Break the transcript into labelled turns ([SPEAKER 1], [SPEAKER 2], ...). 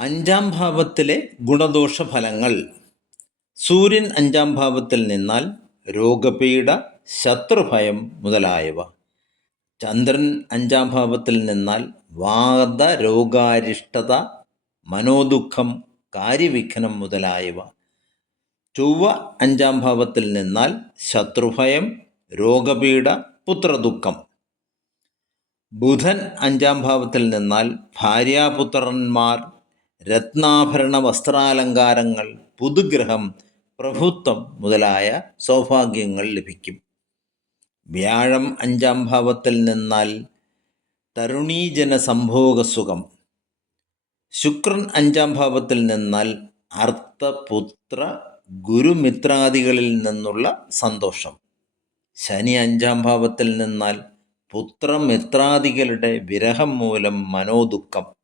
[SPEAKER 1] അഞ്ചാം ഭാവത്തിലെ ഗുണദോഷ ഫലങ്ങൾ സൂര്യൻ അഞ്ചാം ഭാവത്തിൽ നിന്നാൽ രോഗപീഠ ശത്രുഭയം മുതലായവ. ചന്ദ്രൻ അഞ്ചാം ഭാവത്തിൽ നിന്നാൽ വാദ രോഗാരിഷ്ടത മനോദുഃഖം കാര്യവിഘ്നം മുതലായവ. ചൊവ്വ അഞ്ചാം ഭാവത്തിൽ നിന്നാൽ ശത്രുഭയം രോഗപീഠ പുത്രദുഃഖം. ബുധൻ അഞ്ചാം ഭാവത്തിൽ നിന്നാൽ ഭാര്യാപുത്രന്മാർ രത്നാഭരണ വസ്ത്രാലങ്കാരങ്ങൾ പുതുഗ്രഹം പ്രഭുത്വം മുതലായ സൗഭാഗ്യങ്ങൾ ലഭിക്കും. വ്യാഴം അഞ്ചാം ഭാവത്തിൽ നിന്നാൽ തരുണീജന സംഭോഗസുഖം ശുക്രൻ അഞ്ചാം ഭാവത്തിൽ നിന്നാൽ അർത്ഥപുത്ര ഗുരുമിത്രാദികളിൽ നിന്നുള്ള സന്തോഷം. ശനി അഞ്ചാം ഭാവത്തിൽ നിന്നാൽ പുത്രമിത്രാദികളുടെ വിരഹം മൂലം മനോദുഃഖം.